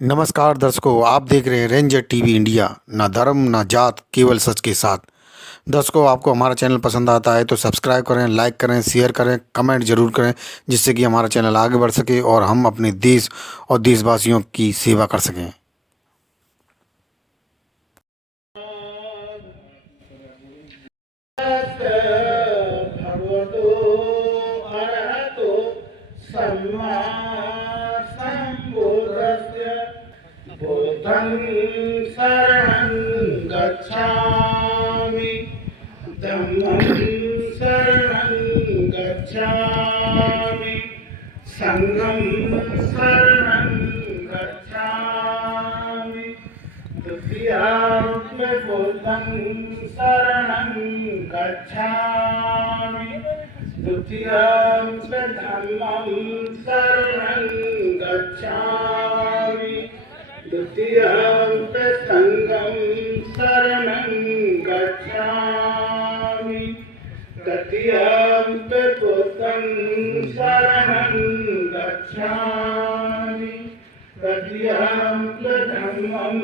नमस्कार दर्शकों, आप देख रहे हैं रेंजर टीवी इंडिया। ना धर्म ना जात, केवल सच के साथ। दर्शकों, आपको हमारा चैनल पसंद आता है तो सब्सक्राइब करें, लाइक करें, शेयर करें, कमेंट जरूर करें, जिससे कि हमारा चैनल आगे बढ़ सके और हम अपने देश और देशवासियों की सेवा कर सकें। भगवतो अरहतो सम्मा सम्बुद्धस्य बुद्धं शरणं गच्छामि धम्मं शरणं गच्छामि संघं शरणं गच्छामि द्वितीयं बुद्धं शरणं गच्छामि द्वितीयं धम्मं शरणं गच्छामि द्वितीयं संघं शरणं गच्छामि तृतीयं बुद्धं शरणं गच्छामि तृतीयं धम्मं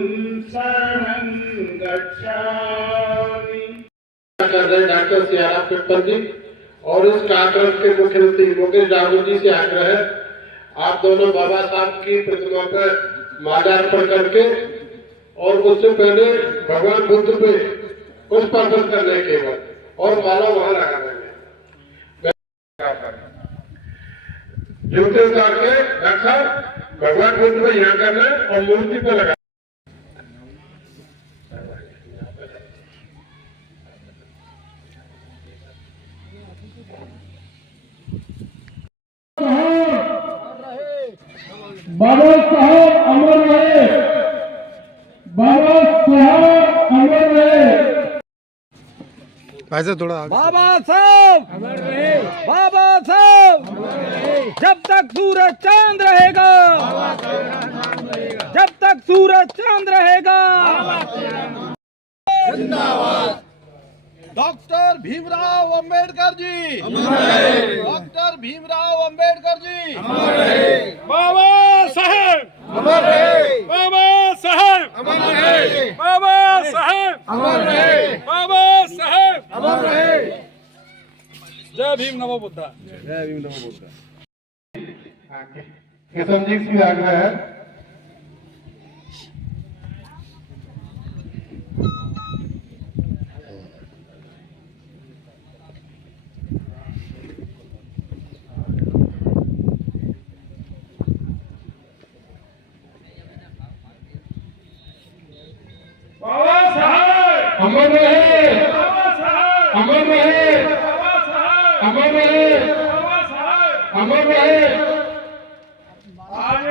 शरणं गच्छामि। डॉक्टर सियारा पेपर जी और इस कार्यक्रम के मुख्यमंत्री मुकेश डामोर जी से आग्रह है, आप दोनों बाबा साहब की प्रतिमा पर माल्यार्पण करके और उससे पहले भगवान बुद्ध पे पुष्प अर्पण करने के बाद और माला वहां लगा देंगे। जूते उतार के डॉक्टर भगवान बुद्ध पे यहाँ करना और मूर्ति पे लगा। बाबा साहब अमर रहे, बाबा साहब अमर रहे। भाई साहब थोड़ा बाबा साहब अमर रहे, बाबा साहब अमर रहे। जब तक सूरज चांद रहेगा, जब तक सूरज चांद रहेगा, जिंदाबाद। डॉक्टर भीमराव अंबेडकर जी, डॉक्टर भीमराव अंबेडकर जी, बाबा साहब अमर रहे, बाबा साहब अमर रहे, बाबा साहब अमर रहे, बाबा साहब अमर रहे। जय भीम नमो बुद्धा, जय भीम नमो बुद्धा। किशन जी से आग्रह है, बाबा साहब अमर रहे, बाबा साहब अमर रहे, बाबा साहब अमर रहे, बाबा साहब। अमर रहे। आज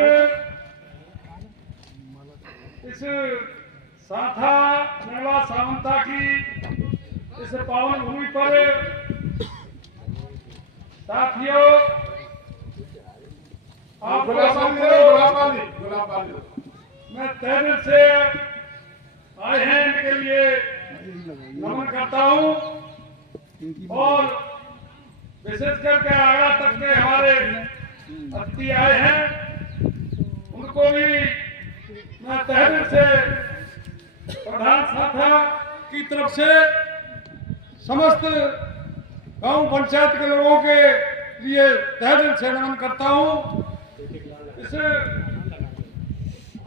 इस साथा मेला सावंता की इस पावन भूमि पर साथियों, आपको सबको मैं तहे दिल से आए हैं इनके लिए नमन करता हूँ और विशेष करके आगरा तक के हमारे अतिथि आए हैं, उनको भी मैं तहे दिल से प्रधान साथा की तरफ से समस्त गांव पंचायत के लोगों के लिए तहे दिल से नमन करता हूँ। इस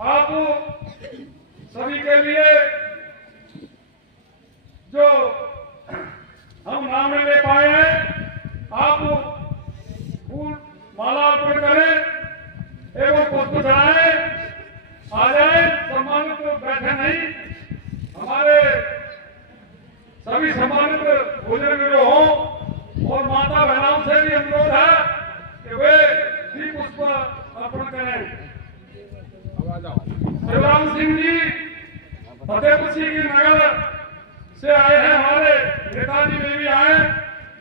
आप सभी के लिए जो हम नाम ले पाए हैं, आप फूल माला अर्पण करें एवं पुष्प चढ़ाएं, आ जाए, सम्मानित बैठे नहीं, हमारे सभी सम्मानित बुजुर्ग जो हों और माता बहनों से भी अनुरोध है कि वे भी पुष्प अर्पण करें। शिवराम सिंह जी फतेहपुर की नगर से आए हैं, हमारे नेताजी में भी आए,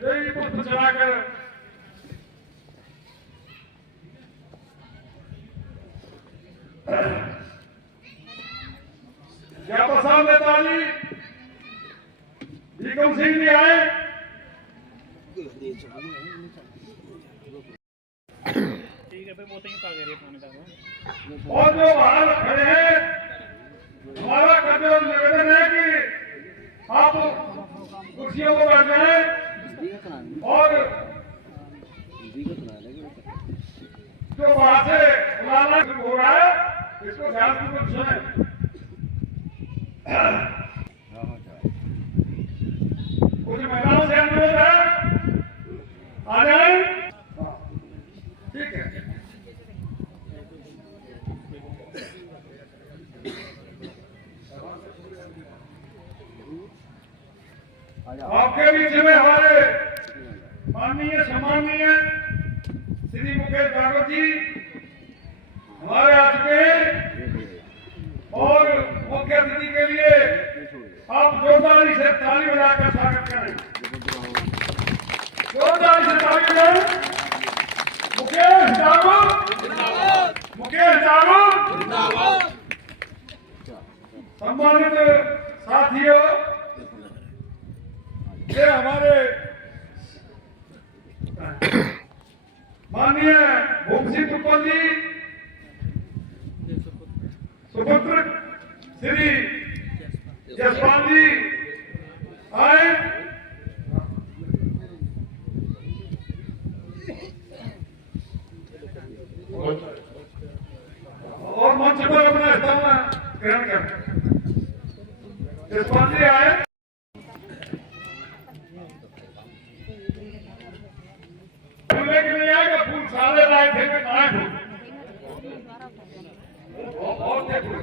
वे भी पुष्प चढ़ाकर क्या प्रसाद नेताजी भीकम सिंह जी आए, ठीक है। और जो बाहर खड़े हैं, हमारा कर्तव्य और निवेदन है कि आप कुर्सियों को बैठ जाएं और जो वहां से बुलाना शुरू हो रहा है इसको ध्यानपूर्वक सुने। कुछ महिलाओं से अनुरोध है, आ जाए। ठीक है, आपके बीच में हमारे माननीय सम्माननीय श्री मुकेश भागवत जी हमारे आ चुके हैं और मुख्य अतिथि के लिए आप जोरदारी से ताली बजाकर स्वागत करें। जोरदारी से ताली बजाएं। मुकेश जागो, मुकेश जागो। सम्मानित साथियों, ये हमारे माननीय भूप सिंह तुप्पल जी, सुपुत्र श्री जसपाल जी आए। और मंच पर अपना स्थान ग्रहण करें। जसपाल जी आए। फूलने के लिए आएगा, फूल सारे लाए थे कि कहाँ फूल और थे फूल।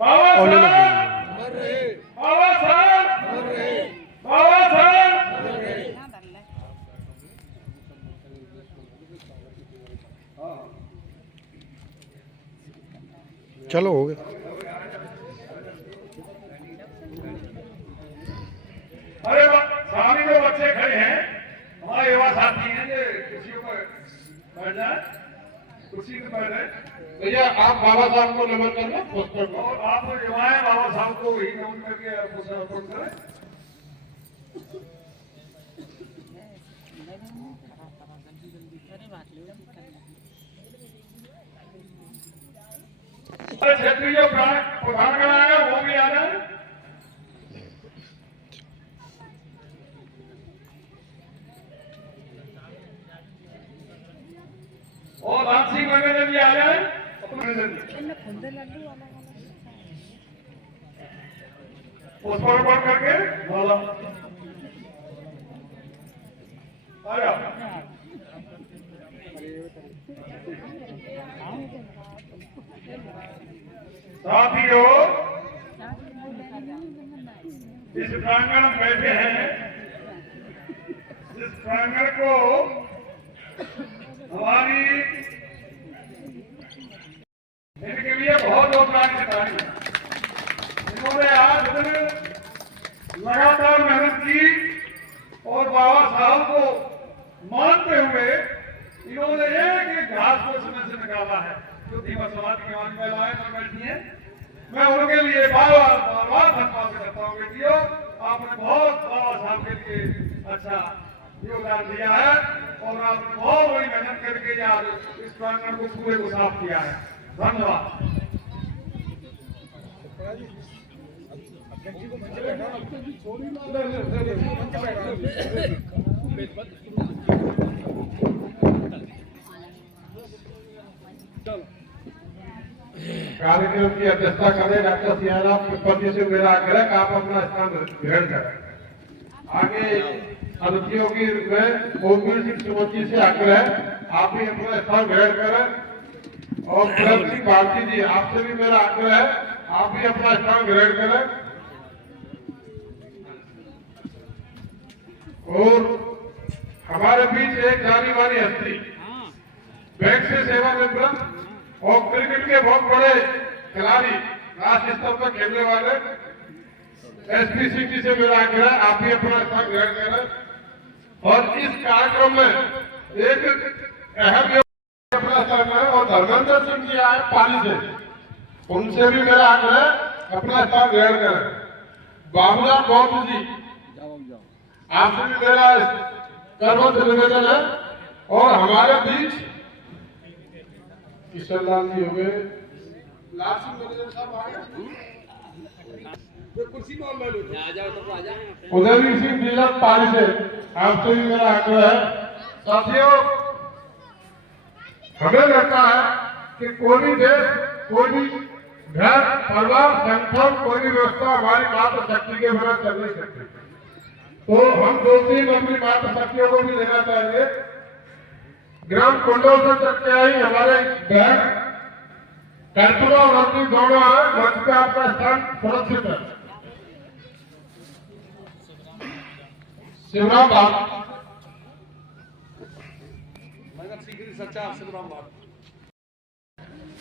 बाबा चलो हो गया। अरे सामने जो बच्चे खड़े हैं हमारे युवा साथी हैं, ये कुर्सियों पर बैठ जाए, कुर्सी पर बैठ जाए। भैया आप बाबा साहब को नमन करना, पोस्टर को। और आप युवाएं बाबा साहब को ही नमन करके पुष्प अर्पण करें। क्षेत्रीय जो प्रधानगण आया वो भी आ जाए। और राम सिंह मैनेजर जी आ जाए। पुष्पार्पण करके बोला आया। साथियों, इस प्रांगण में बैठे हैं, इस प्रांगण को हमारी इनके लिए बहुत बहुत तारीफ। इन्होंने आज लगातार मेहनत की और बाबा साहब को मानते हुए इन्होंने एक घास को समय से निकाला है जो धीमा समाज की हमारी महिलाएं पर बैठी हैं। मैं उनके लिए बार बार धन्यवाद करता हूँ। बेटियों, आपने बहुत बाबा साहब के लिए अच्छा योगदान दिया है और आपने बहुत बड़ी मेहनत करके आज इस प्रांगण को पूरे को साफ किया है। धन्यवाद। कार्यक्रम की अध्यक्षता करें डॉक्टर सियाराम पिप्पल से मेरा आग्रह है कि आप अपना स्थान ग्रहण करें। आगे अतिथियों की मैं ओमवीर सिंह सुमंती से आग्रह है आप भी अपना स्थान ग्रहण करें। और प्रभ सिंह भारती जी आपसे भी मेरा आग्रह है आप भी अपना स्थान ग्रहण करें। और हमारे बीच एक जानी मानी हस्ती, बैंक से सेवानिवृत्त और क्रिकेट के बहुत बड़े खिलाड़ी, राष्ट्रीय स्तर पर खेलने वाले एसपीसीटी से मेरा आग्रह है आप भी अपना स्थान ग्रहण करें। और इस कार्यक्रम में एक अहम अपना का स्थान है और धर्मेंद्र सिंह जी आए पाली से, उनसे भी मेरा आग्रह अपना स्थान ग्रहण करें। बाबूलाल गौतम जी आपसे भी मेरा करवंत निवेदन है। और हमारे बीच किशन लाल जी हो गए, लाल सिंह मैनेजर साहब आ गए, उदयवीर सिंह नीलम पाली से आपसे भी मेरा आग्रह है। साथियों, हमें लगता है कि कोई भी देश, कोई भी घर, परिवार, संगठन, कोई भी व्यवस्था हमारी मातृ शक्ति के बिना चल नहीं सकती। तो हम 2-3 अपनी मातृ शक्तियों को भी देना चाहेंगे। ग्राम कुंडों से चल के आई हमारे बहन कल्पना और रंजीत दोनों है, मंच पे आपका स्थान सुरक्षित है। शिवराम बाग,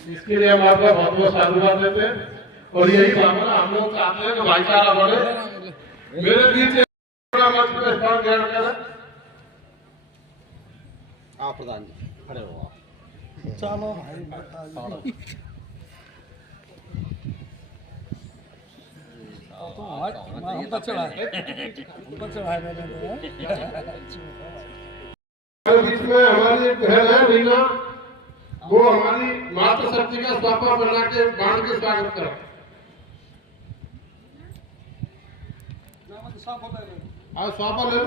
इसके लिए हम आपका बहुत बहुत साधुवाद देते हैं। और यही भावना हम लोग चाहते हैं कि भाईचारा बढ़े। मेरे बीच मंच पे स्थान ग्रहण करें। आप प्रधान जी खड़े हो आप। चलो भाई हम तो चढ़ा बीच में हमारी एक बहन है रीना, वो हमारी मातृ शक्ति का स्वापा बना के बाण के स्वागत करें। आज स्वापा ले लो।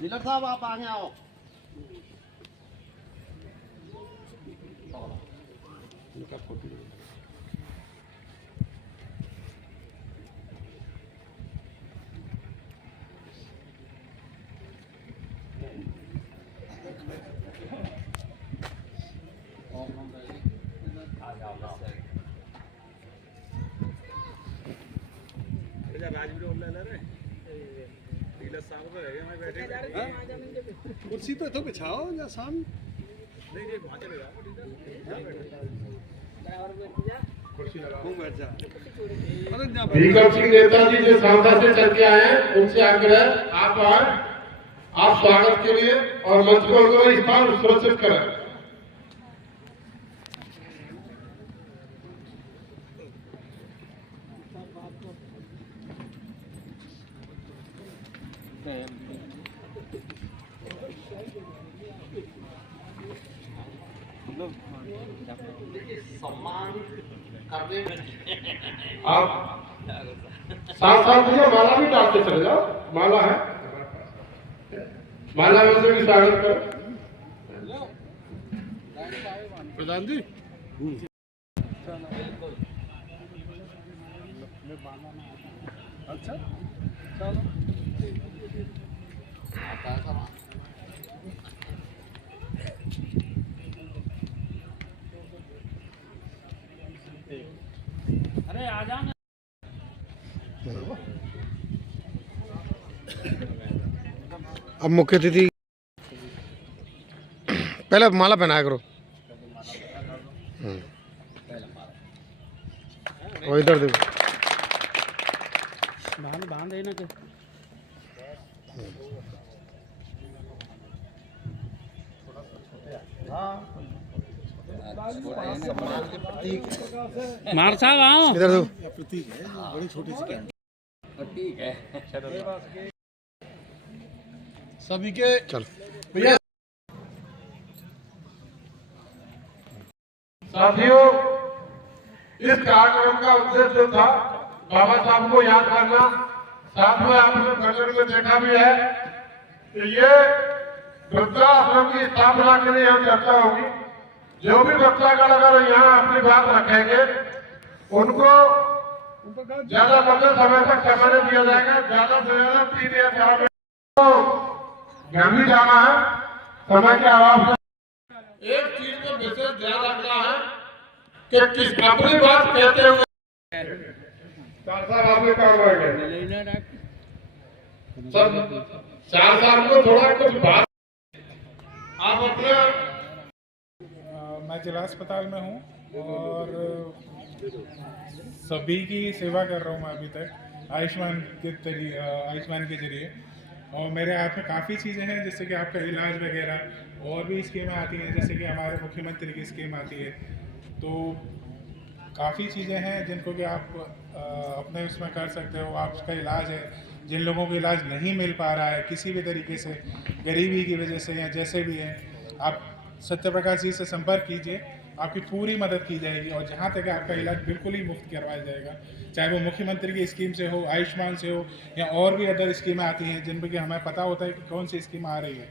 डीलर साहब आप आगे आओ। कुर्सी तो इतो बिछाओ या सामने भीखम सिंह नेताजी जो सांता से चल के आए हैं, उनसे आग्रह आप आए, आप स्वागत के लिए और मंच को स्थान सुरक्षित करें। सम्मान करने आप साथ साथ भैया माला भी डालते चले जाओ, माला है, माला में से भी स्वागत करो। प्रधान जी अच्छा चलो अरे आ जाओ। अब मुख्य अतिथि पहले माला पहनाया करो। और इधर देखो, बांध देना के मार साहब आओ। इधर देखो। प्रतीक है, बड़ी छोटी सी कैन। ठीक है सभी के चलो भैया, साथियों, इस कार्यक्रम का उद्देश्य जो था बाबा साहब को याद करना, साथ में आपने बजट में देखा भी है कि ये वृद्धाश्रम की स्थापना के लिए यहाँ चर्चा होगी। जो भी बच्चागण अगर यहाँ अपनी बात रखेंगे उनको ज्यादा लंबे समय तक समय दिया जाएगा, ज्यादा से ज्यादा 3 या 4 मिनट घर भी जाना है समय के अभाव से। एक चीज को विशेष ध्यान रखना है कि किस अपनी बात कहते हुए आपने काम रहेंगे सब 4 साल को थोड़ा कुछ बात आप अपना। मैं जिला अस्पताल में हूँ और सभी की सेवा कर रहा हूँ मैं अभी तक आयुष्मान के जरिए। और मेरे हाथ में काफ़ी चीज़ें हैं, जैसे कि आपका इलाज वगैरह, और भी स्कीमें आती हैं, जैसे कि हमारे मुख्यमंत्री की स्कीम आती है। तो काफ़ी चीज़ें हैं जिनको कि आप अपने उसमें कर सकते हो। आपका इलाज है, जिन लोगों को इलाज नहीं मिल पा रहा है किसी भी तरीके से, गरीबी की वजह से या जैसे भी है, आप सत्य प्रकाश जी से संपर्क कीजिए, आपकी पूरी मदद की जाएगी। और जहाँ तक आपका इलाज बिल्कुल ही मुफ्त करवाया जाएगा, चाहे वो मुख्यमंत्री की स्कीम से हो, आयुष्मान से हो, या और भी अदर स्कीमें आती हैं जिनमें कि हमें पता होता है कि कौन सी स्कीम आ रही है।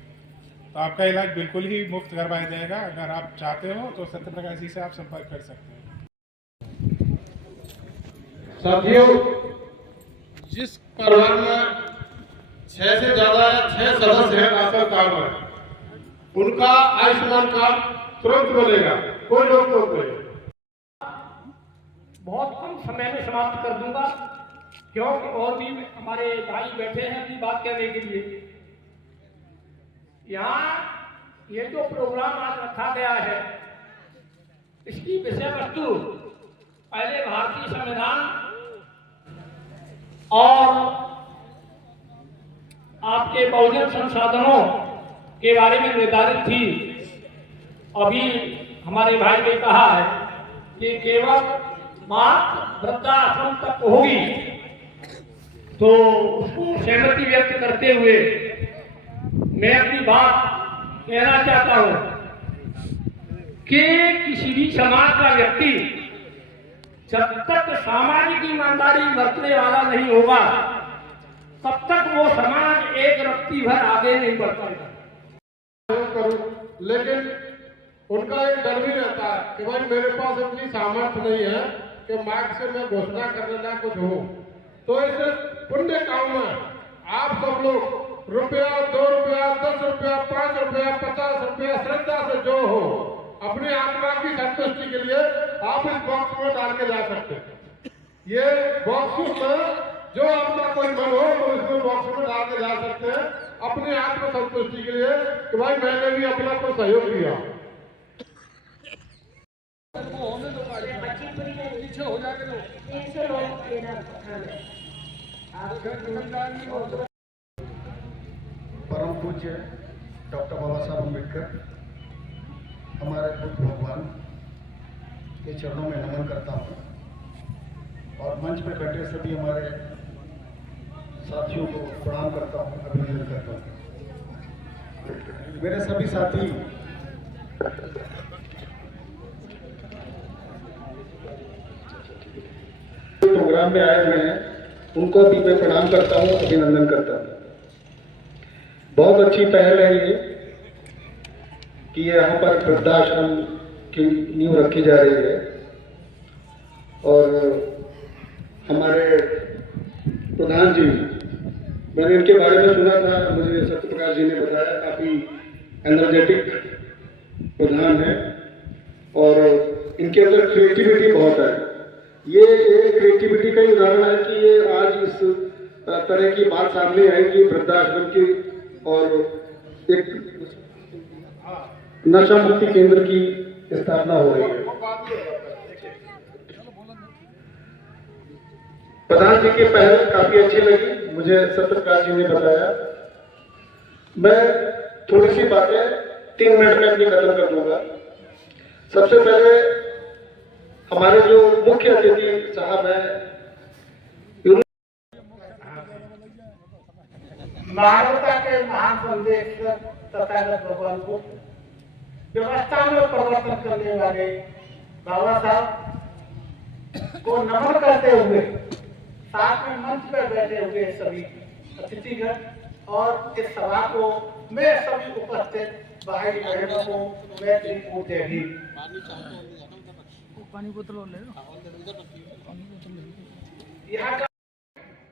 तो आपका इलाज बिल्कुल ही मुफ्त करवाया जाएगा। अगर आप चाहते हो तो सत्य प्रकाश जी से आप संपर्क कर सकते हैं। साथियों, जिस परिवार में 6 से ज्यादा या 6 सदस्य हैं राशन कार्ड में, उनका आयुष्मान कार्ड तुरंत बनेगा, कोई रोक टोक नहीं। बहुत कम समय में समाप्त कर दूंगा, क्योंकि और भी हमारे भाई बैठे हैं अपनी बात कहने के लिए। यहाँ ये जो प्रोग्राम आज रखा गया है, इसकी विषय वस्तु पहले भारतीय संविधान और आपके बहुजन संसाधनों के बारे में निर्धारित थी। अभी हमारे भाई ने कहा है कि केवल मात्र वृद्धाश्रम तक होगी, तो उसको सहमति व्यक्त करते हुए मैं अपनी बात कहना चाहता हूं कि किसी भी समाज का व्यक्ति जब तक सामाजिक ईमानदारी बरतने वाला नहीं होगा, तब तक वो समाज एक रत्ती भर आगे नहीं बढ़ पाएगा। लेकिन उनका एक डर भी रहता है कि भाई मेरे पास इतनी सामर्थ्य नहीं है कि मार्ग से मैं घोषणा करने लायक कुछ हो। तो इस पुण्य काम में आप सब लोग रुपया, 2 रुपया, 10 रुपया, 5 रुपया, 50 रुपया श्रद्धा से जो हो, अपनी आत्मा की संतुष्टि के लिए आप इस बॉक्स में डाल के जा सकते हैं। ये बॉक्स में जो आपका कोई मन हो तो इसमें बॉक्स में डाल के जा सकते हैं, अपनी आत्म संतुष्टि के लिए कि भाई मैंने भी अपना को सहयोग दिया। परम पूज्य डॉक्टर बाबा साहब अम्बेडकर, हमारे बुद्ध भगवान के चरणों में नमन करता हूँ, और मंच पे बैठे सभी हमारे साथियों को प्रणाम करता हूँ, अभिनंदन करता हूँ। मेरे सभी साथी प्रोग्राम में आए हुए हैं, उनको भी मैं प्रणाम करता हूँ, अभिनंदन करता हूँ। बहुत अच्छी पहल है ये कि यहाँ पर वृद्धाश्रम की नींव रखी जा रही है। और हमारे प्रधान जी, मैंने इनके बारे में सुना था, मुझे सत्य प्रकाश जी ने बताया, काफ़ी एनर्जेटिक प्रधान है और इनके अंदर क्रिएटिविटी बहुत है। ये क्रिएटिविटी का उदाहरण है कि ये आज इस तरह की बात सामने आई कि वृद्धाश्रम की और एक नशा मुक्ति केंद्र की स्थापना हो रही है। प्रधान जी की पहल काफी अच्छी लगी, मुझे सत्य प्रकाश जी ने बताया। मैं थोड़ी सी बातें 3 मिनट में अपनी खत्म कर दूंगा। सबसे पहले हमारे जो मुख्य अतिथि साहब हैं, मानवता के महान संदेश तथागत भगवान को व्यवस्था में परिवर्तन करने वाले बाबा साहब को नमन करते हुए साथ में मंच पर बैठे हुए सभी अतिथिगण और इस सभा को मैं सभी उपस्थित भाई बहनों को मैं पूछते भी पानी बोतल ले लो। यहाँ का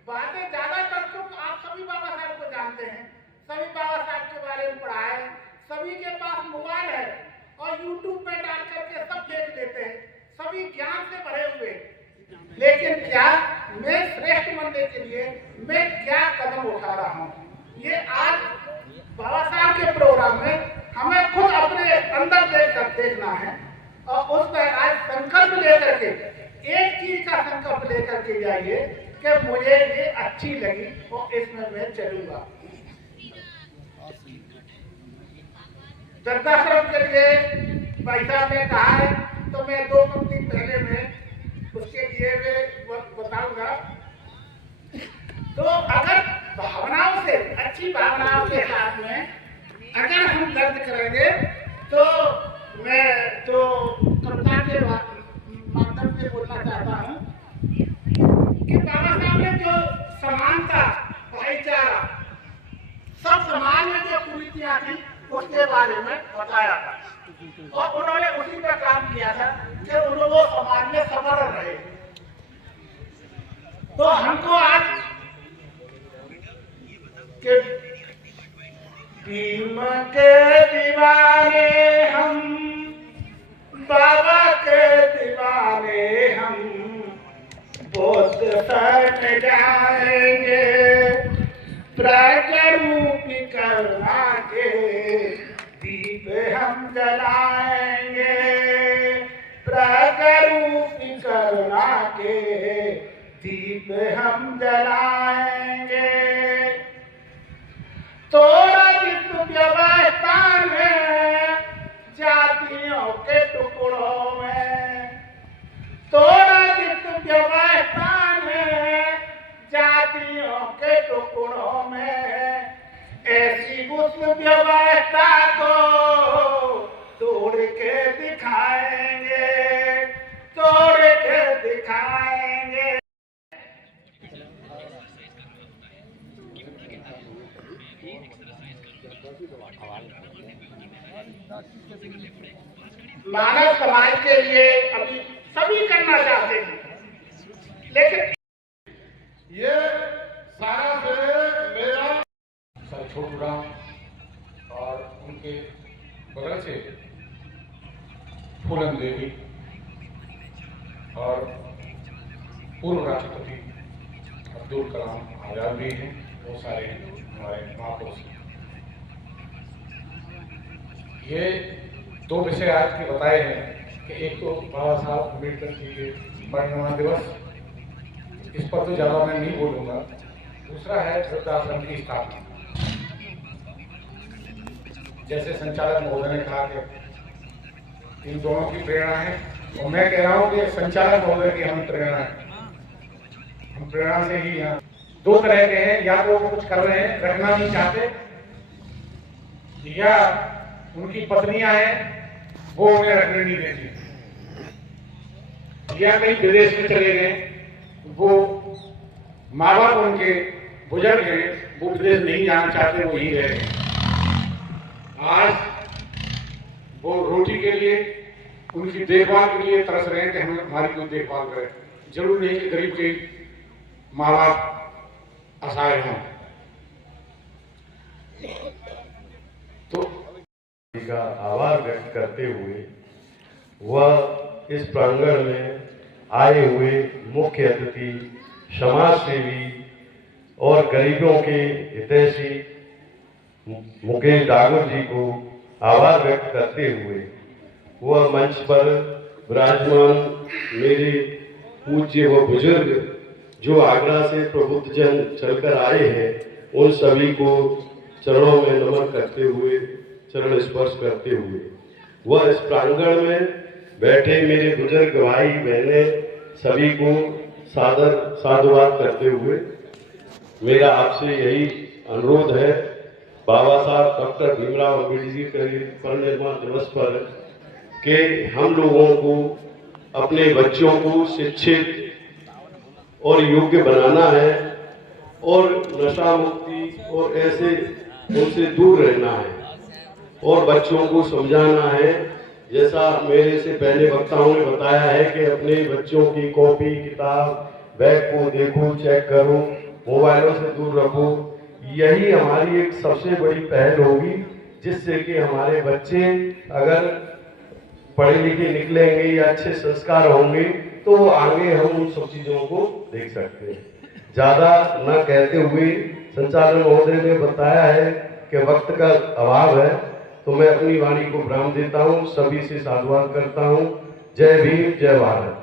बातें ज्यादातर तो आप सभी बाबा साहब को जानते हैं, सभी बाबा साहब के बारे में पढ़ा है, सभी के पास मोबाइल है और यूट्यूब पे डाल करके सब देख लेते हैं, सभी ज्ञान से भरे हुए। लेकिन क्या मैं श्रेष्ठ बनने के लिए मैं क्या कदम उठा रहा हूँ, ये आज बाबा साहब के प्रोग्राम में हमें खुद अपने अंदर देखना है और उस पर आज संकल्प लेकर के एक चीज का संकल्प लेकर के जाइए कि मुझे ये अच्छी लगी और इसमें मैं चलूंगा। वृद्धाश्रम के लिए पैसा में कहा है तो मैं 2 पंक्ति पहले में उसके लिए मैं बताऊंगा। तो अगर भावनाओं से, अच्छी भावनाओं के साथ में अगर हम दर्द करेंगे तो मैं तो कविता के माध्यम से बोलना चाहता हूँ कि बाबा साहब ने जो समानता, भाईचारा, सब समाज में जो कुरीतियां थी उसके बारे में बताया था और उन्होंने उसी पर काम किया था कि वो समाज में सबल रहे। तो हमको आज के भीम के दीवाने हम, बाबा के दीवाने हम, बुद्ध तक जाएंगे, प्रगरूपी करुणा के दीप हम जलाएंगे, प्रगरूपी करुणा के दीप हम जलाएंगे। तोड़ा जिस व्यवस्था में जातियों के टुकड़ों में, तोड़ा जिस व्यवस्था में जातियों के टुकड़ों में, ऐसी उस व्यवस्था को तोड़ के दिखाएंगे, तोड़ के दिखाएंगे। मानव समाज के लिए अभी सभी करना चाहते हैं, लेकिन ये सारा श्रेय मेरा सर छोटू राम और उनके बगल से फूलन देवी और पूर्व राष्ट्रपति अब्दुल कलाम आजाद भी हैं, वो सारे हमारे महापुरुष। ये 2 विषय आज के बताए हैं कि एक तो बाबा साहब अम्बेडकर जी के परिनिर्वाण दिवस, इस पर तो ज़्यादा मैं नहीं बोलूँगा। दूसरा है वृद्धाश्रम की स्थापना। जैसे संचालक महोदय ने कहा कि इन दोनों की प्रेरणा है, और मैं कह रहा हूँ कि संचालक महोदय की हम प्रेरणा है, हम प्रेरणा से ही यहाँ 2 तरह के हैं, या तो वो कुछ कर रहे हैं, रखना नहीं चाहते, या उनकी पत्नियां हैं वो उन्हें रखने नहीं देती, या कहीं विदेश में चले गए, वो माँ बाप उनके बुजुर्ग हैं, वो विदेश नहीं जाना चाहते, वो यही रहे। आज वो रोटी के लिए, उनकी देखभाल के लिए तरस रहे हैं कि हमें हमारी कोई देखभाल करे। जरूर नहीं कि गरीब के माँ बाप असहाय हों। तो का आभार व्यक्त करते हुए वह इस प्रांगण में आए हुए मुख्य अतिथि, समाज सेवी और गरीबों के हितैषी मुकेश डागर जी को आभार व्यक्त करते हुए वह मंच पर विराजमान मेरे पूज्य व बुजुर्ग जो आगरा से प्रबुद्ध जन चलकर आए हैं, उन सभी को चरणों में नमन करते हुए, चरण स्पर्श करते हुए वह इस प्रांगण में बैठे मेरे बुजुर्ग भाई बहने सभी को सादर साधुवाद करते हुए मेरा आपसे यही अनुरोध है, बाबा साहब डॉक्टर भीमराव अम्बेडकर के परिनिर्वाण दिवस पर कि हम लोगों को अपने बच्चों को शिक्षित और योग्य बनाना है और नशा मुक्ति और ऐसे उनसे दूर रहना है और बच्चों को समझाना है। जैसा मेरे से पहले वक्ताओं ने बताया है कि अपने बच्चों की कॉपी किताब बैग को देखो, चेक करो, मोबाइलों से दूर रखो। यही हमारी एक सबसे बड़ी पहल होगी, जिससे कि हमारे बच्चे अगर पढ़े लिखे निकलेंगे या अच्छे संस्कार होंगे तो आगे हम उन सब चीज़ों को देख सकते हैं। ज़्यादा न कहते हुए संचालक महोदय ने बताया है कि वक्त का अभाव है, तो मैं अपनी वाणी को विराम देता हूँ, सभी से साधुवाद करता हूँ। जय भीम, जय भारत।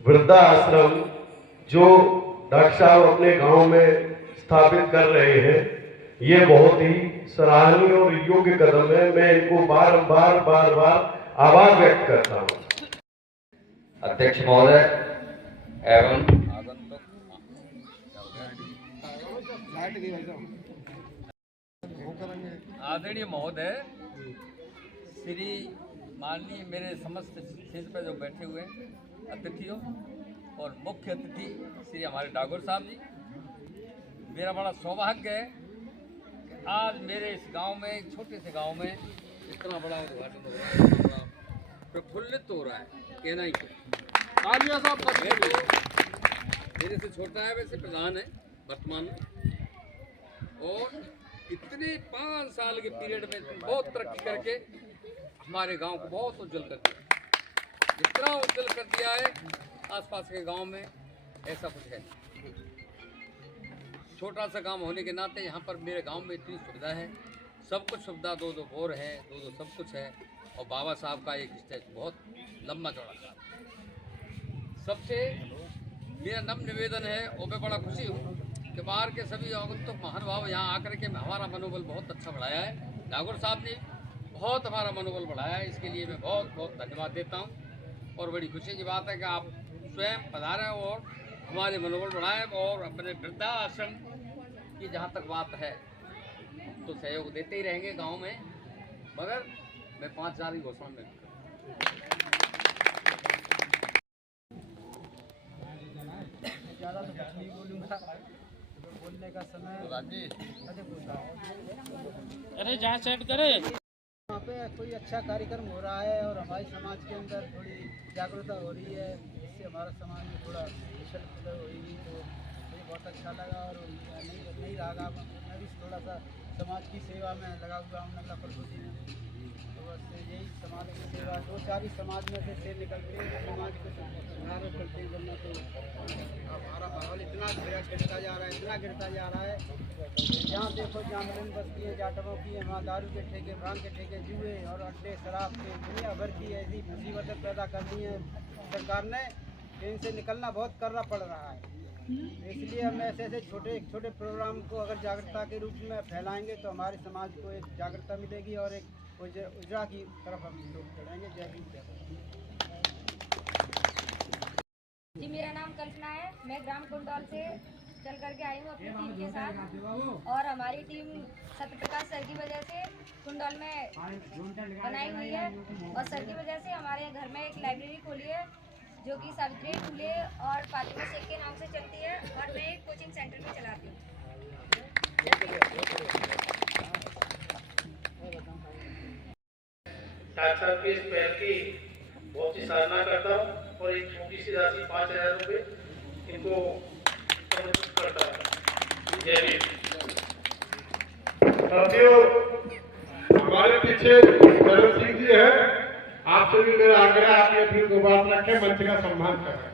वृद्धा आश्रम जो डॉक्टर साहब अपने गांव में स्थापित कर रहे हैं, ये बहुत ही सराहनीय और योग्य कदम है। मैं इनको बार बार आभार व्यक्त करता हूँ। अध्यक्ष महोदय एवं आदरणीय महोदय, श्री माननीय मेरे समस्त क्षेत्र पर जो बैठे हुए अतिथियों और मुख्य अतिथि श्री हमारे डागोर साहब जी, मेरा बड़ा सौभाग्य है कि आज मेरे इस गांव में, एक छोटे से गांव में इतना बड़ा उद्घाटन हो रहा है, इतना बड़ा प्रफुल्लित हो रहा है, कहना ही क्या। साहब मेरे से छोटा है, वैसे प्रधान है वर्तमान में, और इतने 5 साल के पीरियड में बहुत तरक्की करके हमारे गांव को बहुत उज्जवल कर दिया। इतना उज्जवल कर दिया है, आसपास के गांव में ऐसा कुछ है। छोटा सा गांव होने के नाते यहाँ पर मेरे गांव में इतनी सुविधा है, सब कुछ सुविधा, 2-2 बोर है, 2-2 सब कुछ है, और बाबा साहब का एक स्टेज बहुत लंबा चौड़ा था। सबसे मेरा नम निवेदन है, और मैं बड़ा खुशी हूँ कि बाहर के सभी आगंतुक महानुभाव यहाँ आकर के हमारा मनोबल बहुत अच्छा बढ़ाया है। डागोर साहब ने बहुत हमारा मनोबल बढ़ाया है, इसके लिए मैं बहुत बहुत धन्यवाद देता हूँ। और बड़ी खुशी की बात है कि आप स्वयं पधारें और हमारे मनोबल बढ़ाएं, और अपने वृद्धा आश्रम की जहाँ तक बात है तो सहयोग देते ही रहेंगे गाँव में, मगर मैं 5,000 की घोषणा में ज़्यादा तो कुछ नहीं बोलूँगा, बोलने का समय अरे जहाँ सेट करे। वहाँ पे कोई अच्छा कार्यक्रम हो रहा है और हमारे समाज के अंदर थोड़ी जागरूकता हो रही है, इससे हमारा समाज में थोड़ा उछल पुछल हो रही है, तो मुझे बहुत अच्छा लगा। और नहीं रहा, मैं भी थोड़ा सा समाज की सेवा में लगा हुआ हूँ नगला प्रसूति में, तो बस यही समाज की सेवा, 2-4 ही समाज में से निकलते हैं, समाज को सुधार करते हैं। जब तो हमारा माहौल इतना गिरता जा रहा है, इतना गिरता जा रहा है, जहाँ देखो जहाँ मिलन बस्ती है, जाटवों की, वहाँ दारू के ठेके, भांग के ठेके, जुए और अड्डे, शराब के, दुनिया भर की ऐसी मुसीबतें पैदा कर दी हैं सरकार ने, इनसे निकलना बहुत करना पड़ रहा है। इसलिए हम ऐसे छोटे प्रोग्राम को अगर जागरूकता के रूप में फैलाएंगे तो हमारे समाज को एक जागरूकता मिलेगी और एक उजरा की तरफ हम लोग चढ़ेंगे। जय हिंद, जय भारत। जी, मेरा नाम कल्पना है, मैं ग्राम कुंडौल से चल करके आई हूँ अपनी टीम के साथ, और हमारी टीम सत्यप्रकाश सर की वजह से कुंडौल में बनाई हुई है, और सर की वजह से हमारे घर में एक लाइब्रेरी खोली है जो कि सावित्री फुले और फातिमा शेख के नाम से चलती है, और मैं एक कोचिंग सेंटर भी चलाती हूँ। डॉक्टर साहब की इस पहल की बहुत ही सराहना करता हूँ, और एक छोटी सी राशि 5,000 रुपये इनको समर्पित करता हूँ। जय भीम। साथियों, हमारे पीछे धर्म सिंह जी है, आपसे भी मेरा आग्रह, आप ये फिर दो बात रखें, मंच का सम्मान करें।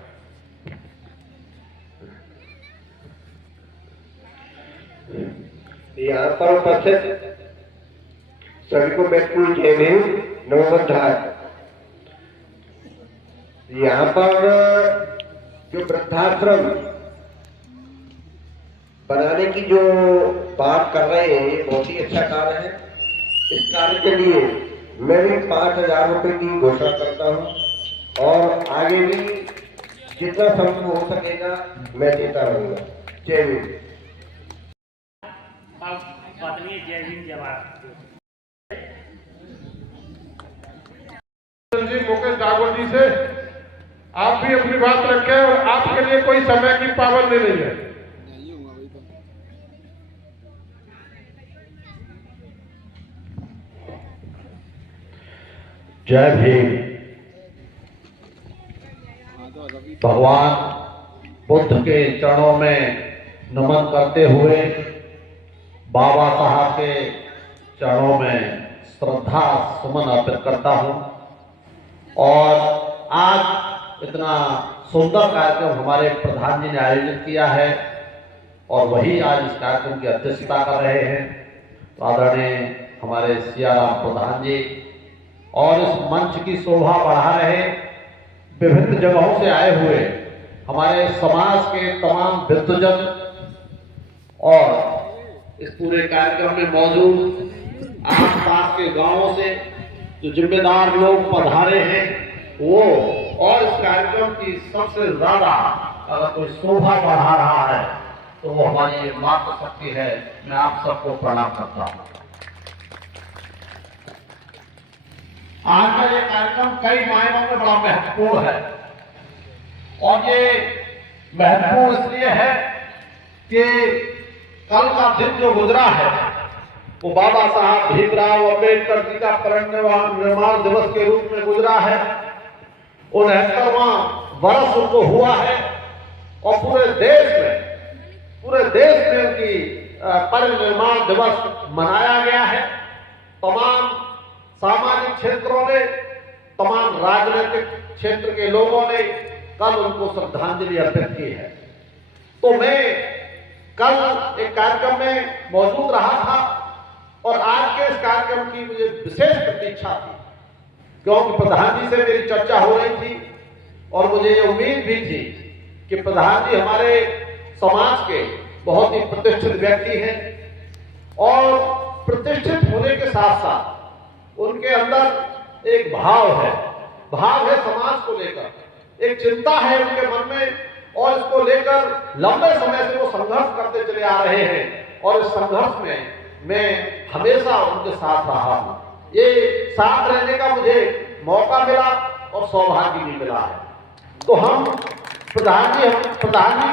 यहाँ पर उपस्थित सभी को बिल्कुल जय भीम, नमस्कार। यहाँ पर जो वृद्धाश्रम बनाने की जो बात कर रहे हैं, ये बहुत ही अच्छा कार्य है। इस कार्य के लिए मैं भी 5,000 रुपये की घोषणा करता हूँ, और आगे भी जितना संभव हो सकेगा मैं देता रहूँगा। जय भीम। जय हिंद, जय भारत। जी, मुकेश डागोर जी से आप भी अपनी बात रखें, और आपके लिए कोई समय की पाबंदी नहीं है। जय भीम। भगवान बुद्ध के चरणों में नमन करते हुए बाबा साहब के चरणों में श्रद्धा सुमन अर्पित करता हूं। और आज इतना सुंदर कार्यक्रम हमारे प्रधान जी ने आयोजित किया है, और वही आज इस कार्यक्रम की अध्यक्षता कर रहे हैं। तो आदरणीय हमारे सियाराम प्रधान जी, और इस मंच की शोभा बढ़ा रहे विभिन्न जगहों से आए हुए हमारे समाज के तमाम वृद्धजन, और इस पूरे कार्यक्रम में मौजूद आसपास के गांवों से जो जिम्मेदार लोग पधारे हैं वो, और इस कार्यक्रम की सबसे ज्यादा अगर कोई शोभा बढ़ा रहा है तो वो हमारी ये मातृशक्ति है। मैं आप सबको प्रणाम करता हूँ। आज का ये कार्यक्रम कई मायनों में बड़ा महत्वपूर्ण है, और ये महत्वपूर्ण इसलिए है कि कल का दिन जो गुजरा है वो बाबा साहब भीमराव अम्बेडकर जी का परिनिर्वाण दिवस के रूप में गुजरा है। 69वां वर्ष उनको हुआ है, और पूरे देश में उनकी परिनिर्वाण दिवस मनाया गया है। तमाम सामाजिक क्षेत्रों ने, तमाम राजनीतिक क्षेत्र के लोगों ने कल उनको श्रद्धांजलि अर्पित की है। तो मैं कल एक कार्यक्रम में मौजूद रहा था, और आज के इस कार्यक्रम की मुझे विशेष प्रतीक्षा थी, क्योंकि प्रधान जी से मेरी चर्चा हो रही थी, और मुझे ये उम्मीद भी थी कि प्रधान जी हमारे समाज के बहुत ही प्रतिष्ठित व्यक्ति हैं, और प्रतिष्ठित होने के साथ साथ उनके अंदर एक भाव है समाज को लेकर, एक चिंता है उनके मन में, और इसको लेकर लंबे समय से वो संघर्ष करते चले आ रहे हैं, और इस संघर्ष में मैं हमेशा उनके साथ रहा हूं। ये साथ रहने का मुझे मौका मिला और सौभाग्य भी मिला है। तो हम प्रधान जी को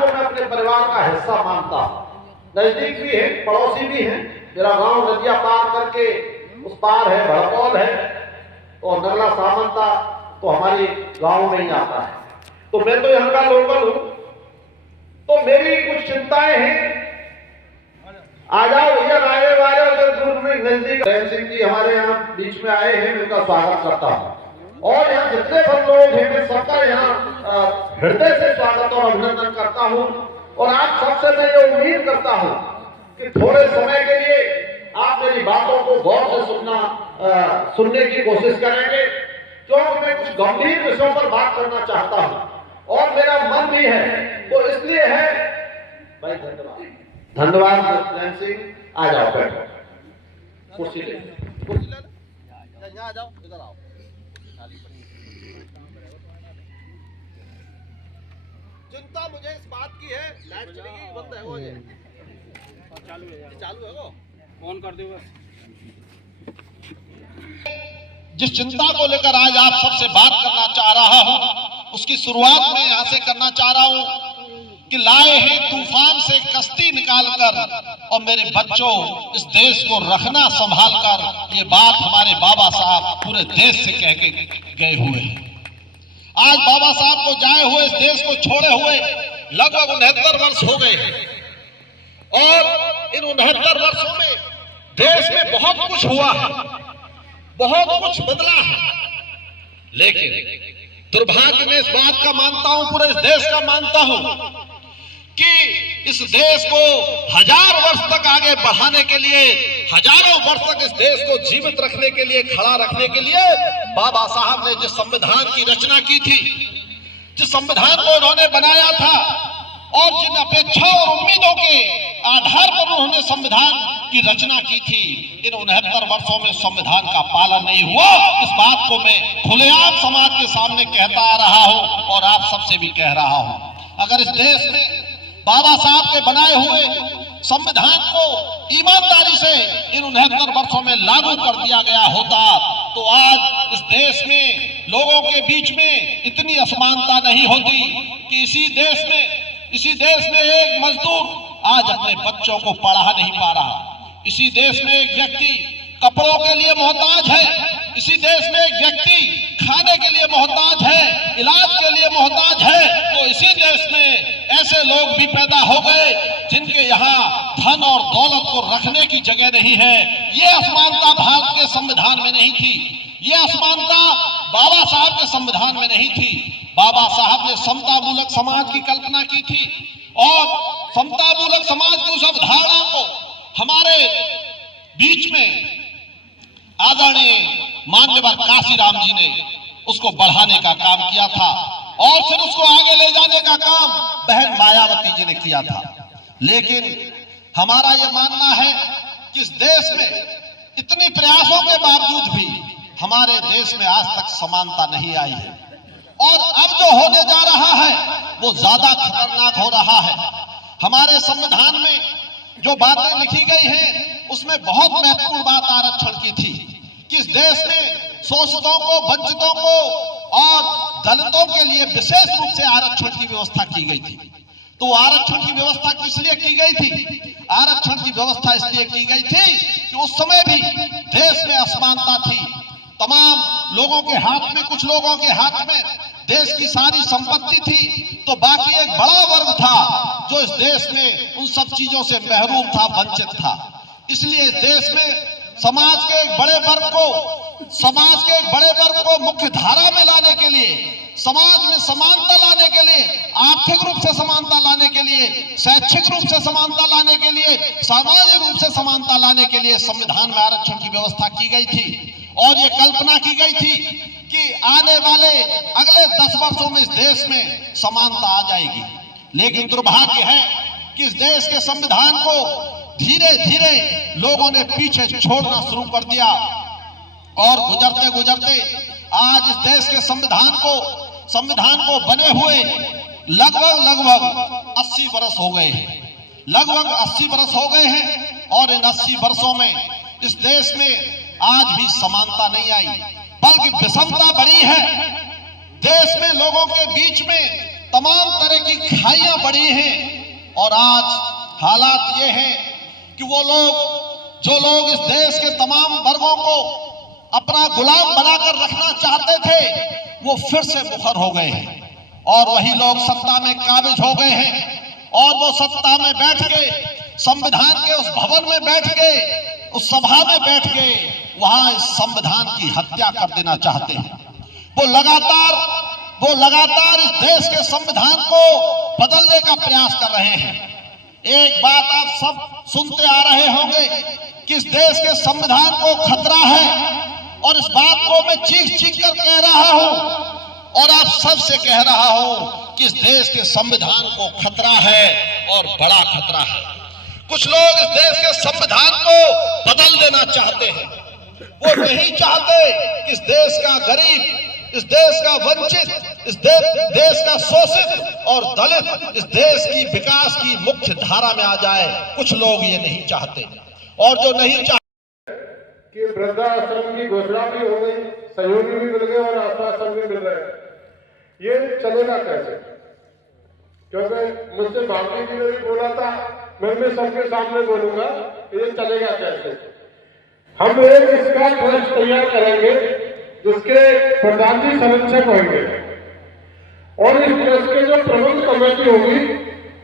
मैं अपने परिवार का हिस्सा मानता हूँ। नजदीक भी है, पड़ोसी भी हैं। मेरा गांव नदिया पार करके उस पार है, भड़कौल है, और नगला सामंता तो हमारे गांव में ही आता है। तो मैं तो यहाँ का लोकल हूँ, तो मेरी कुछ चिंताएं हैं। आ जाओ भैया, राजे वाले उधर दूर में नजदीक रैन सिंह जी हमारे यहाँ बीच में आए हैं, मैं उनका स्वागत करता हूँ। और यहाँ जितने भी लोग हैं मैं सबका यहाँ हृदय से स्वागत और अभिनंदन करता हूँ। और आप सबसे मैं ये उम्मीद करता हूँ कि थोड़े समय के लिए आप मेरी बातों को गौर से सुनने की कोशिश करेंगे, क्योंकि मैं कुछ गंभीर विषयों पर बात करना चाहता हूँ, और मेरा मन भी है। तो इसलिए है भाई, धन्यवाद रैन सिंह। आ जाओ, बैठो, कुर्सी ले आ जाओ, इधर आओ। चिंता मुझे इस बात की है, लाइट चलेगी, बंद है वो, चालू है वो, ऑन कर दो बस। जिस चिंता को लेकर आज आप सबसे बात करना चाह रहा हूं, उसकी शुरुआत मैं यहां से करना चाह रहा हूं कि लाए हैं तूफान से कश्ती निकालकर, और मेरे बच्चों इस देश को रखना संभाल कर। ये बात हमारे बाबा साहब पूरे देश से कह के गए हुए हैं। आज बाबा साहब को जाए हुए, इस देश को छोड़े हुए लगभग 69 वर्ष हो गए हैं, और इन 69 वर्षों में देश में बहुत कुछ हुआ है, बहुत कुछ बदला है। लेकिन दुर्भाग्य में इस बात का मानता हूं, पूरे देश का मानता हूं, कि इस देश को 1000 वर्ष तक आगे बढ़ाने के लिए, हजारों वर्ष तक इस देश को जीवित रखने के लिए, खड़ा रखने के लिए बाबा साहब ने जिस संविधान की रचना की थी, जिस संविधान को उन्होंने बनाया था, और जिन अपेक्षाओं और उम्मीदों के आधार पर उन्होंने संविधान की रचना की थी, इन 69 वर्षों में संविधान का पालन नहीं हुआ। इस बात को मैं खुलेआम समाज के सामने कहता आ रहा हूं, और आप सबसे भी कह रहा हूं। अगर इस देश में बाबा साहब के बनाए हुए संविधान को ईमानदारी से इन 69 वर्षों में लागू कर दिया गया होता, तो आज इस देश में लोगों के बीच में इतनी असमानता नहीं होती कि इसी देश में एक मजदूर आज अपने बच्चों को पढ़ा नहीं पा रहा। इसी देश में एक व्यक्ति कपड़ों के लिए मोहताज है, इसी देश में एक व्यक्ति खाने के लिए मोहताज है, इलाज के लिए मोहताज है। तो इसी देश में ऐसे लोग भी पैदा हो गए जिनके यहाँ धन और दौलत को रखने की जगह नहीं है। ये असमानता भारत के संविधान में नहीं थी, ये असमानता बाबा साहब के संविधान में नहीं थी। बाबा साहब ने समता मूलक समाज की कल्पना की थी, और समता मूलक समाज की उस अवधारणा को हमारे बीच में आदरणीय मान्यवर काशीराम जी ने उसको बढ़ाने का काम किया था और फिर उसको आगे ले जाने का काम बहन मायावती जी ने किया था। लेकिन हमारा यह मानना है कि इस देश में इतने प्रयासों के बावजूद भी हमारे देश में आज तक समानता नहीं आई है और अब जो होने जा रहा है वो ज्यादा खतरनाक हो रहा है। हमारे संविधान में जो बातें लिखी गई हैं उसमें बहुत महत्वपूर्ण बात आरक्षण की थी कि इस देश में शोषितों को, वंचितों को और दलितों के लिए विशेष रूप से आरक्षण की व्यवस्था की गई थी। तो आरक्षण की व्यवस्था किस लिए की गई थी? आरक्षण की व्यवस्था इसलिए की गई थी कि उस समय भी देश में असमानता थी। तमाम लोगों के हाथ में, कुछ लोगों के हाथ में देश की सारी संपत्ति थी, तो बाकी एक बड़ा वर्ग था जो इस देश में उन सब चीजों से महरूम था, वंचित था। इसलिए इस देश में समाज के एक बड़े वर्ग को मुख्य धारा में लाने के लिए, समाज में समानता लाने के लिए, आर्थिक रूप से समानता लाने के लिए, शैक्षिक रूप से समानता लाने के लिए, सामाजिक रूप से समानता लाने के लिए संविधान में आरक्षण की व्यवस्था की गई थी। और ये कल्पना की गई थी कि आने वाले अगले 10 वर्षों में इस देश में समानता आ जाएगी। लेकिन दुर्भाग्य है कि इस देश के संविधान को धीरे धीरे लोगों ने पीछे छोड़ना शुरू कर दिया और गुजरते गुजरते आज इस देश के संविधान को बने हुए लगभग 80 वर्ष हो गए हैं। लगभग 80 वर्ष हो गए हैं और इन 80 वर्षों में इस देश में आज भी समानता नहीं आई, बल्कि विषमता बढ़ी है। देश में लोगों के बीच में तमाम तरह की खाइयां बढ़ी हैं और आज हालात ये हैं कि जो लोग इस देश के तमाम वर्गों को अपना गुलाम बनाकर रखना चाहते थे वो फिर से मुखर हो गए हैं और वही लोग सत्ता में काबिज हो गए हैं और वो सत्ता में बैठ के, संविधान के उस भवन में बैठ के, उस सभा में बैठ के वहां इस संविधान की हत्या कर देना चाहते हैं। वो लगातार इस देश के संविधान को बदलने का प्रयास कर रहे हैं। एक बात आप सब सुनते आ रहे होंगे कि इस देश के संविधान को खतरा है और इस बात को मैं चीख कर कह रहा हूं और आप सबसे कह रहा हूं कि इस देश के संविधान को खतरा है और बड़ा खतरा है। कुछ लोग इस देश के संविधान को बदल देना चाहते हैं। वो नहीं चाहते कि इस देश का गरीब, इस देश का वंचित, इस देश का शोषित और दलित इस देश की विकास की मुख्य धारा में आ जाए। कुछ लोग ये नहीं चाहते और जो नहीं चाहते कि वृद्धाश्रम की घोषणा भी हो गई, सहयोगी भी मिल गए और आश्वासन भी मिल रहे हैं। ये चलेगा कैसे? क्योंकि मुझसे भारती जी ने भी बोला था, मैं सबके सामने बोलूंगा, ये चलेगा कैसे? हम एक इसका ट्रस्ट तैयार करेंगे जिसके प्रधान जी संरक्षक होंगे और इस ट्रस्ट के जो प्रबंध कमेटी होगी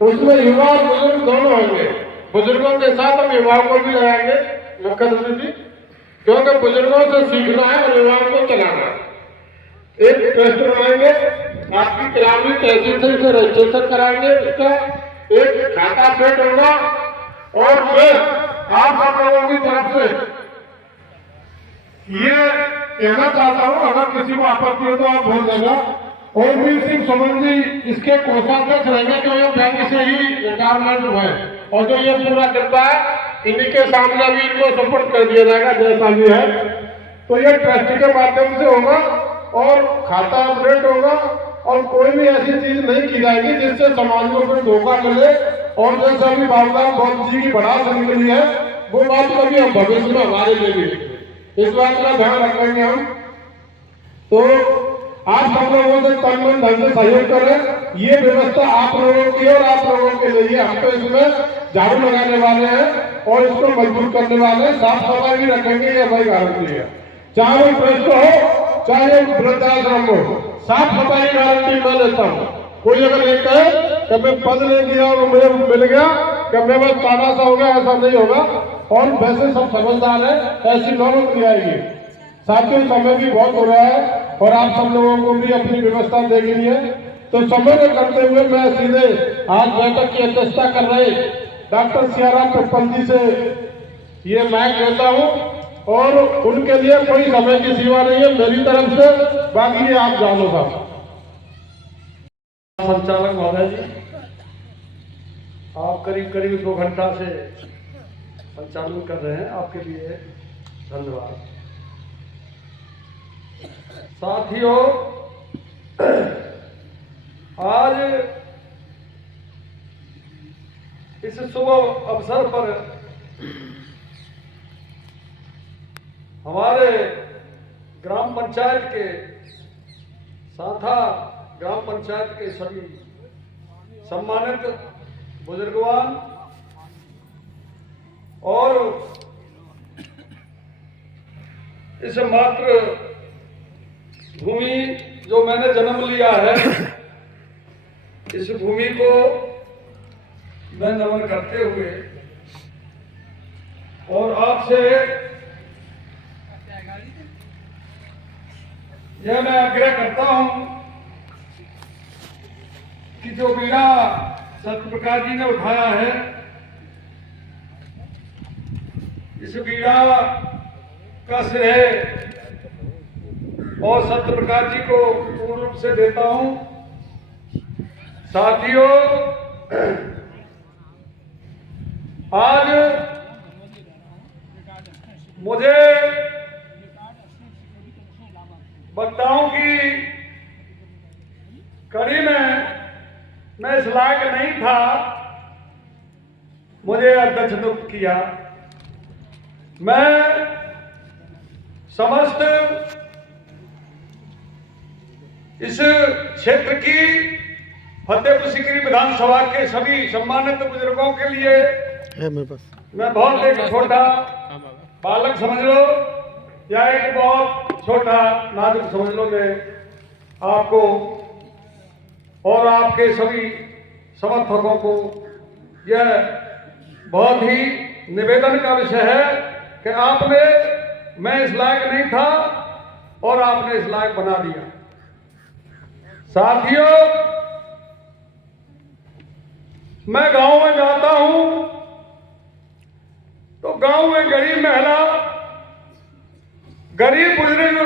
उसमें युवा और बुजुर्ग दोनों होंगे। बुजुर्गों के साथ हम युवाओं को भी लगाएंगे मुख्यमंत्री जी, क्योंकि बुजुर्गों से सीखना है और युवाओं को चलाना है। एक ट्रस्ट बनाएंगे, आपकी ग्रामीण तहसील से इसे रजिस्ट्रेशन कराएंगे, इसका एक खाता सेट होगा और मैं आप सब लोगों की तरफ से ये कहना चाहता हूं, अगर किसी को आपत्ति हो तो आप बोल देना। और वीर सिंह सुमन जी इसके कोषाध्यक्ष रहेंगे जो ये बैंक से ही रिटायरमेंट हुए और जो ये पूरा करता है इन्हीं के सामने भी इनको सपोर्ट कर दिया जाएगा जैसा भी है। तो ये ट्रस्ट के माध्यम से होगा और खाता अपडेट होगा और कोई भी ऐसी चीज नहीं की जाएगी जिससे समाज को कोई धोखा मिले और जैसा भी बाबूलाल गौतम जी की बढ़ास मिली है वो बात कभी हम भविष्य में हमारे लिए भी इस बात का ध्यान रखेंगे हम। तो आप सब लोगों से तन मन धन से सहयोग करें। ये व्यवस्था आप लोगों की और आप लोगों के लिए। हम तो इसमें झाड़ू लगाने वाले हैं और इसको मजबूत करने वाले हैं, साफ सफाई भी रखेंगे, ये हमारी गारंटी है। चाहे वो ट्रस्ट हो चाहे वृद्धाश्रम हो, साफ सफाई गारंटी मैं लेता हूँ। कोई अगर ये कहे कि मैं पद ले गया और मुझे मिल गया कि मैं बस ताना सा हो गया, ऐसा नहीं होगा। और वैसे सब समझदार है, ऐसी नौबत नहीं आएगी। साथियों समय भी बहुत हो रहा है और आप सब लोगों को भी अपनी व्यवस्था देखनी है। तो समय को करते हुए मैं सीधे आज बैठक की अध्यक्षता कर रहे डॉक्टर सियाराम पिप्पल जी से ये माइक लेता हूँ और उनके लिए कोई समय की सीमा नहीं है मेरी तरफ से, बाकी ये आप जानो साहब। संचालक महोदय जी, आप करीब करीब 2 घंटा से संचालन कर रहे हैं, आपके लिए धन्यवाद। साथियों, आज इस शुभ अवसर पर हमारे ग्राम पंचायत के साथा ग्राम पंचायत के सभी सम्मानित बुजुर्गवान और इस मातृ भूमि जो मैंने जन्म लिया है, इस भूमि को मैं नमन करते हुए और आपसे यह मैं आग्रह करता हूं कि जो बीड़ा सत्यप्रकाश जी ने उठाया है, इस बीड़ा का श्रेय और सत्यप्रकाश जी को पूर्ण रूप से देता हूं। साथियों, आज मुझे वक्ताओं की कड़ी में मैं इस लायक नहीं था, मुझे अध्यक्ष नियुक्त किया। मैं समस्त इस क्षेत्र की फतेहपुर सीकरी विधानसभा के सभी सम्मानित बुजुर्गों के लिए मैं बहुत एक छोटा बालक समझ लो या एक बहुत छोटा नाजुक समझ लो, मैं आपको और आपके सभी समर्थकों को यह बहुत ही निवेदन का विषय है कि आपने, मैं इस लायक नहीं था और आपने इस लायक बना दिया। साथियों, मैं गांव में जाता हूं तो गांव में गरीब महिला, गरीब बुजुर्ग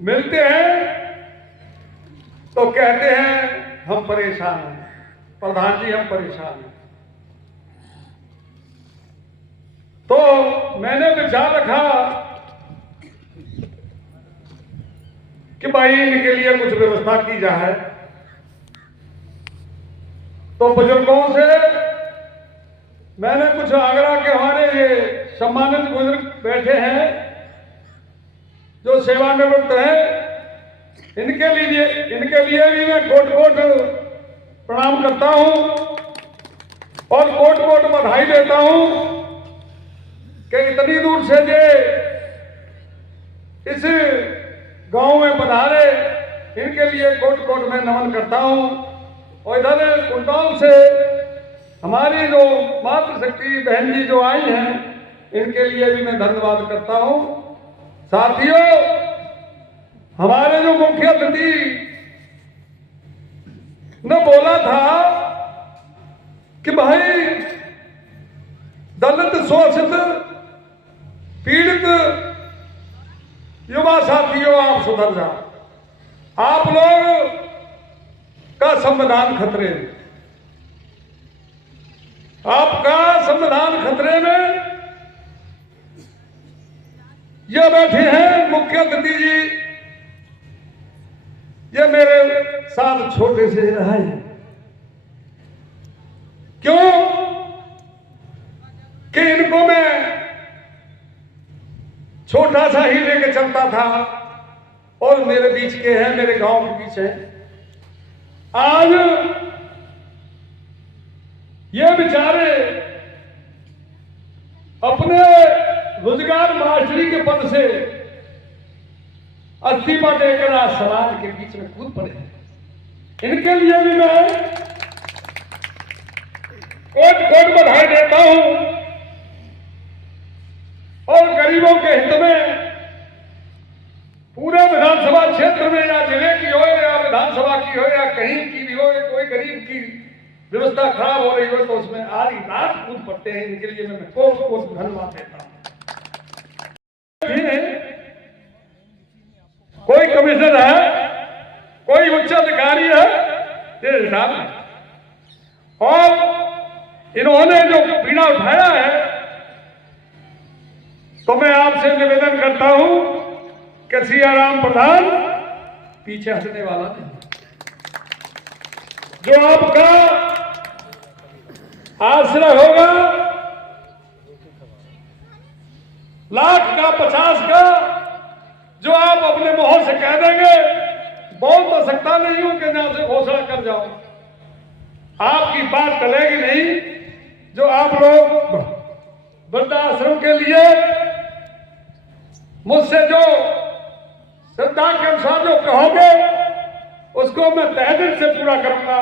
मिलते हैं तो कहते हैं हम परेशान हैं, प्रधान जी हम परेशान हैं। तो मैंने विचार रखा कि भाई इनके लिए कुछ व्यवस्था की जाए। तो बुजुर्गों से मैंने कुछ आग्रह के, हमारे ये सम्मानित बुजुर्ग बैठे हैं जो सेवानिवृत्त हैं, इनके लिए भी मैं कोट प्रणाम करता हूं और कोट बधाई देता हूं कि इतनी दूर से जे इस गांव में पधारे, इनके लिए कोट में नमन करता हूं। और इधर कुंडौल से हमारी जो मातृशक्ति बहन जी जो आई हैं, इनके लिए भी मैं धन्यवाद करता हूं। साथियों, हमारे जो मुख्य अतिथि ने बोला था कि भाई दलित, शोषित, पीड़ित युवा साथियों आप सुधर जाओ, आप लोग का संविधान खतरे में, आपका संविधान खतरे में। ये बैठे हैं मुख्य अतिथि जी, ये मेरे साथ छोटे से रहे हैं। क्यों कि इनको मैं छोटा सा ही लेके चलता था और मेरे बीच के हैं, मेरे गांव के बीच हैं। आज ये बेचारे अपने रोजगार मास्टरी के पद से इस्तीफा देकर आज समाज के बीच में कूद पड़े हैं। इनके लिए भी मैं कोट बधाई देता हूं और गरीबों के हित में पूरे विधानसभा क्षेत्र में, या जिले की हो या विधानसभा की हो या कहीं की भी हो, कोई गरीब की व्यवस्था खराब हो रही हो तो उसमें आज रात कूद पड़ते हैं। इनके लिए मैं कोट धन्यवाद देता हूं। कोई कमिश्नर है, कोई उच्च अधिकारी है, ये हिसाब है। और इन्होंने जो पीड़ा उठाया है, तो मैं आपसे निवेदन करता हूं कि सियाराम प्रधान पीछे हटने वाला नहीं। जो आपका आश्रय होगा, लाख का 50 का, जो आप अपने मुंह से कह देंगे, बोल तो सकता नहीं हूं कि यहां से घोषणा कर जाओ, आपकी बात टलेगी नहीं। जो आप लोग वृद्धाश्रम के लिए मुझसे जो श्रद्धा के अनुसार जो कहोगे, उसको मैं तहे दिल से पूरा करूंगा।